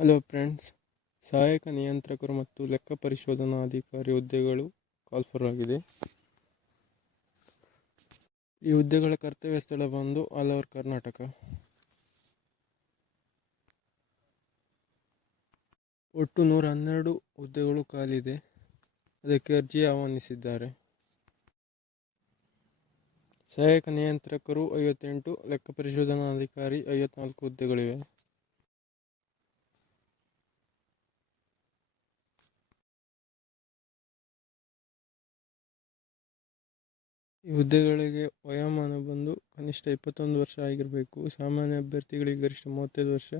Hello friends, ಸಹಾಯಕ ನಿಯಂತ್ರಕರು ಮತ್ತು ಲೆಕ್ಕ ಪರಿಶೋಧನಾಧಿಕಾರಿ ಹುದ್ದೆಗಳು ಕಾಲ್ಫರ್ ಆಗಿದೆ. ಈ ಹುದ್ದೆಗಳ ಕರ್ತವ್ಯ ಸ್ಥಳ ಬಂದು ಆಲ್ ಓವರ್ ಕರ್ನಾಟಕ. ಒಟ್ಟು 112 ಹುದ್ದೆಗಳು ಖಾಲಿದೆ. ಅದಕ್ಕೆ ಅರ್ಜಿ ಆಹ್ವಾನಿಸಿದ್ದಾರೆ. ಸಹಾಯಕ ನಿಯಂತ್ರಕರು 58, ಲೆಕ್ಕ ಪರಿಶೋಧನಾಧಿಕಾರಿ 54 ಹುದ್ದೆಗಳಿವೆ. ಈ ಹುದ್ದೆಗಳಿಗೆ ವಯೋಮಾನ ಬಂದು ಕನಿಷ್ಠ 21 ವರ್ಷ ಆಗಿರಬೇಕು. ಸಾಮಾನ್ಯ ಅಭ್ಯರ್ಥಿಗಳಿಗೆ ಗರಿಷ್ಠ 35 ವರ್ಷ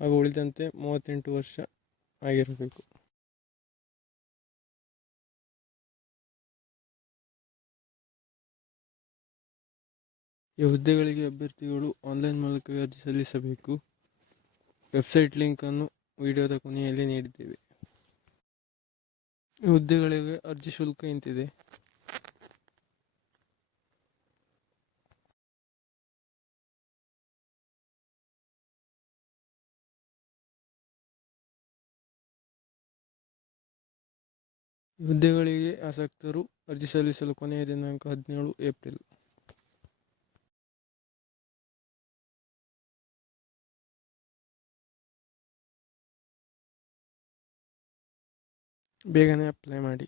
ಹಾಗೂ ಉಳಿದಂತೆ 38 ವರ್ಷ ಆಗಿರಬೇಕು. ಈ ಹುದ್ದೆಗಳಿಗೆ ಅಭ್ಯರ್ಥಿಗಳು ಆನ್ಲೈನ್ ಮೂಲಕವೇ ಅರ್ಜಿ ಸಲ್ಲಿಸಬೇಕು. ವೆಬ್ಸೈಟ್ ಲಿಂಕನ್ನು ವಿಡಿಯೋದ ಕೊನೆಯಲ್ಲಿ ನೀಡಿದ್ದೇವೆ. ಈ ಹುದ್ದೆಗಳಿಗೆ ಅರ್ಜಿ ಶುಲ್ಕ ಇಂತಿದೆ. ಈ ಹುದ್ದೆಗಳಿಗೆ ಆಸಕ್ತರು ಅರ್ಜಿ ಸಲ್ಲಿಸಲು ಕೊನೆಯ ದಿನಾಂಕ 17 ಏಪ್ರಿಲ್. ಬೇಗನೆ ಅಪ್ಲೈ ಮಾಡಿ.